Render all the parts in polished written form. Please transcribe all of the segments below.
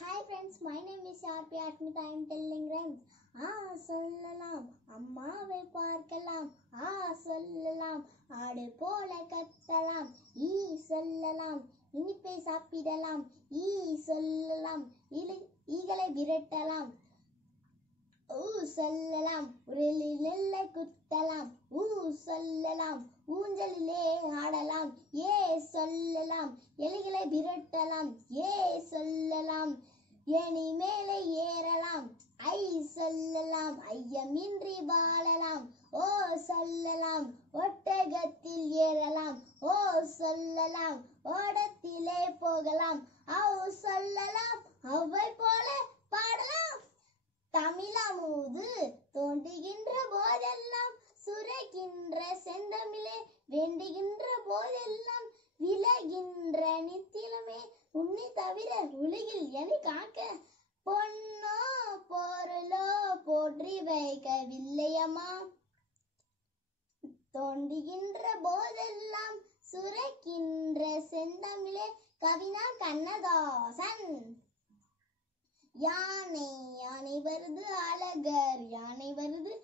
Hi friends, my name is RP Atmita. I am telling rhymes. சொல்லலாம் அம்மாவை பார்க்கலாம் சொல்லலாம் ஆடு போல கத்தலாம் சொல்லலாம் இனிப்பை சாப்பிடலாம் சொல்லலாம் ஈகளை விரட்டலாம் சொல்லலாம் உரலில் நெல்லை குத்தலாம் சொல்லலாம் ஊஞ்சலிலே ஆடலாம் சொல்லலாம் எலிகளை விரட்டலாம் சொல்லலாம் ஏணி மேலே ஏறலாம் சொல்லலாம் ஐயமின்றி வாழலாம் சொல்லலாம் ஒட்டகத்தில் ஏறலாம் சொல்லலாம் ஓடத்திலே போகலாம் சொல்லலாம் அவை போல பாடலாம். தமிழமுது தோன்றுகின்ற போதெல்லாம் சுரைகின்ற செந்தமிழே வேண்டுகின்ற போதெல்லாம் விலகின்ற நித்திலமே உன்னை தவிர உலகில் என்னை காக்க பொன்னோ பொருளோ போற்றி வைக்கவில்லையம்மா. தோன்றுகின்ற போதெல்லாம் சுரைக்கின்ற செந்தமிழே கவினா கண்ணதாசன். யானை யானை வருது அழகர் யானை வருது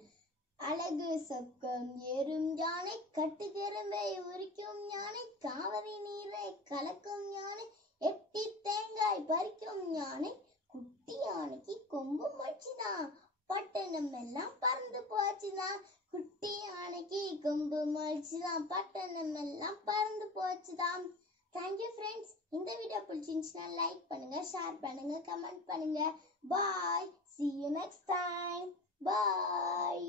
அழகு சொக்கம் ஏறும் யானை கட்டுக்கெரும்பை உரிக்கும் யானை காவிரி நீரை கலக்கும் யானை எட்டி தேங்காய் பறிக்கும் யானை குட்டி யானைக்கு கொம்பு மொழிச்சுதான் பட்டணம் எல்லாம் பறந்து போச்சுதான். குட்டி யானைக்கு கொம்பு மொழிச்சுதான் பட்டணம் எல்லாம் பறந்து போச்சுதான். Thank you friends. இந்த வீடியோ பிடிச்சிருந்துச்சுன்னா லைக் பண்ணுங்க, ஷேர் பண்ணுங்க, கமெண்ட் பண்ணுங்க. Bye. See you next time. Bye.